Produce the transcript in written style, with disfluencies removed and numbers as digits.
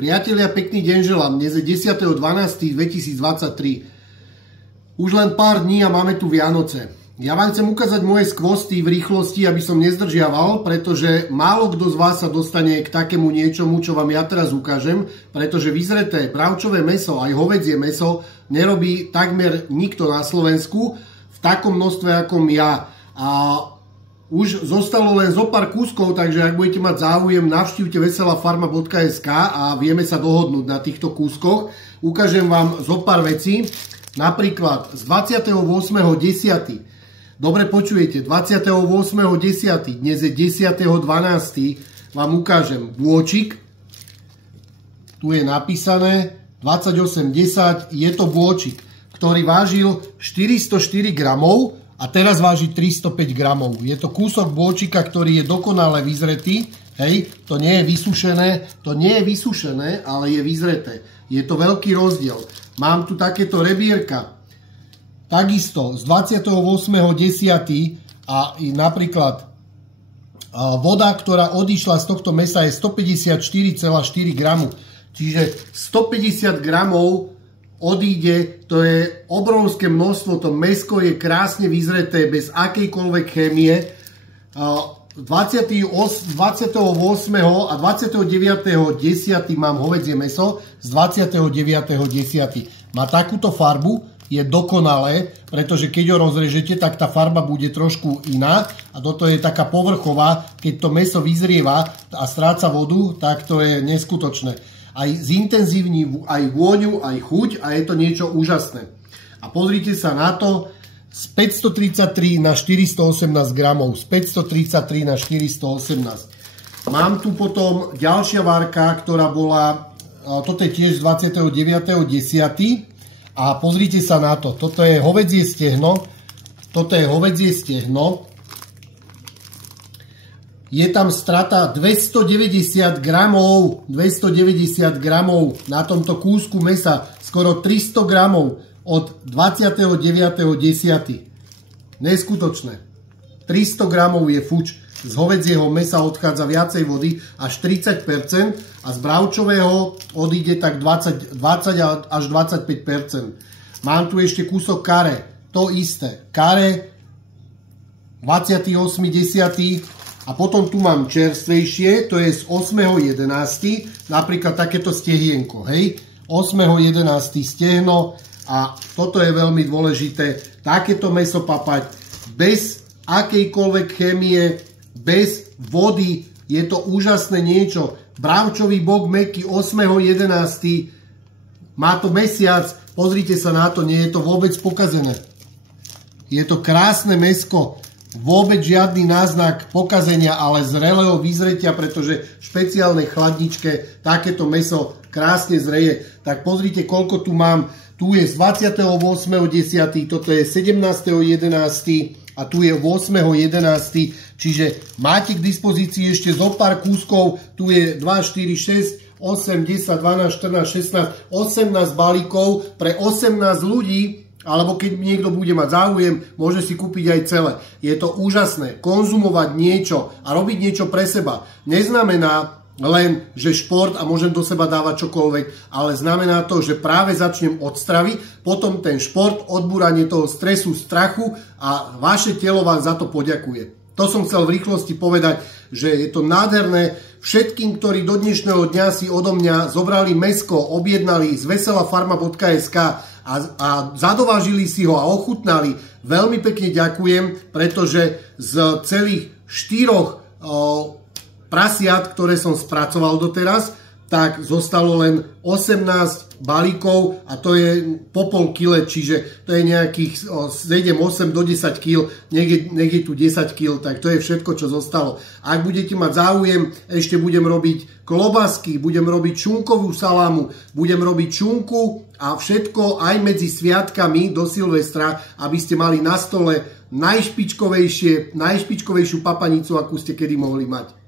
Priatelia, pekný deň želám. Dnes je 10.12.2023. Už len pár dní a máme tu Vianoce. Ja vám chcem ukázať moje skvosty v rýchlosti, aby som nezdržiaval, pretože málo kto z vás sa dostane k takému niečomu, čo vám ja teraz ukážem, pretože vyzreté bravčové mäso, aj hovädzie mäso, nerobí takmer nikto na Slovensku v takom množstve ako ja. A už zostalo len zo pár kúskov, takže ak budete mať záujem, navštívte veselafarma.sk a vieme sa dohodnúť na týchto kúskoch. Ukážem vám zo pár vecí, napríklad z 28.10. Dobre počujete, 28.10. dnes je 10.12. vám ukážem bôčik. Tu je napísané 28.10. je to bôčik, ktorý vážil 404 gramov. A teraz váži 305 gramov. Je to kúsok bôčika, ktorý je dokonale vyzretý. Hej, to nie je vysušené, ale je vyzreté. Je to veľký rozdiel. Mám tu takéto rebierka. Takisto z 28.10. a napríklad voda, ktorá odišla z tohto mesa je 154,4 gramu. Čiže 150 gramov odíde, to je obrovské množstvo, to mäsko je krásne vyzreté, bez akejkoľvek chémie. 28. a 29.10. mám hovädzie mäso, z 29.10. má takúto farbu, je dokonalé, pretože keď ho rozrežete, tak tá farba bude trošku iná a toto je taká povrchová, keď to mäso vyzrieva a stráca vodu, tak to je neskutočné. Aj zintenzívni aj vôňu, aj chuť a je to niečo úžasné. A pozrite sa na to, z 533 na 418 gramov, z 533 na 418. Mám tu potom ďalšia várka, ktorá bola, toto je tiež z 29.10. a pozrite sa na to, toto je hovädzie stehno, je tam strata 290 gramov na tomto kúsku mesa, skoro 300 gramov od 29.10. Neskutočné. 300 gramov je fuč. Z hovädzieho mesa odchádza viacej vody, až 30%, a z bravčového odíde tak 20 až 25%. Mám tu ešte kúsok kare, to isté. Kare 28.10. A potom tu mám čerstvejšie, to je z 8.11. napríklad takéto stehienko, hej. 8.11. stehno a toto je veľmi dôležité. Takéto mäso papať bez akejkoľvek chémie, bez vody, je to úžasné niečo. Bravčový bok mäkký 8.11. má to mesiac, pozrite sa na to, nie je to vôbec pokazené. Je to krásne mäsko. Vôbec žiadny náznak pokazenia, ale zrelého vyzretia, pretože v špeciálnej chladničke takéto mäso krásne zreje. Tak pozrite, koľko tu mám. Tu je z 28.10., toto je 17.11. a tu je 8.11. Čiže máte k dispozícii ešte zo pár kúskov. Tu je 2, 4, 6, 8, 10, 12, 14, 16, 18 balíkov pre 18 ľudí. Alebo keď niekto bude mať záujem, môže si kúpiť aj celé. Je to úžasné. Konzumovať niečo a robiť niečo pre seba neznamená len, že šport a môžem do seba dávať čokoľvek, ale znamená to, že práve začnem od stravy, potom ten šport, odbúranie toho stresu, strachu a vaše telo vám za to poďakuje. To som chcel v rýchlosti povedať, že je to nádherné. Všetkým, ktorí do dnešného dňa si odo mňa zobrali mäsko, objednali z veselafarma.sk a zadovážili si ho a ochutnali, veľmi pekne ďakujem, pretože z celých 4 prasiat, ktoré som spracoval doteraz, tak zostalo len 18 balíkov a to je po pol kile, čiže to je nejakých 7, 8 do 10 kg, niekde tu 10 kg, tak to je všetko, čo zostalo. Ak budete mať záujem, ešte budem robiť klobásky, budem robiť šunkovú salámu, budem robiť šunku a všetko aj medzi sviatkami do Silvestra, aby ste mali na stole najšpičkovejšiu papanicu, akú ste kedy mohli mať.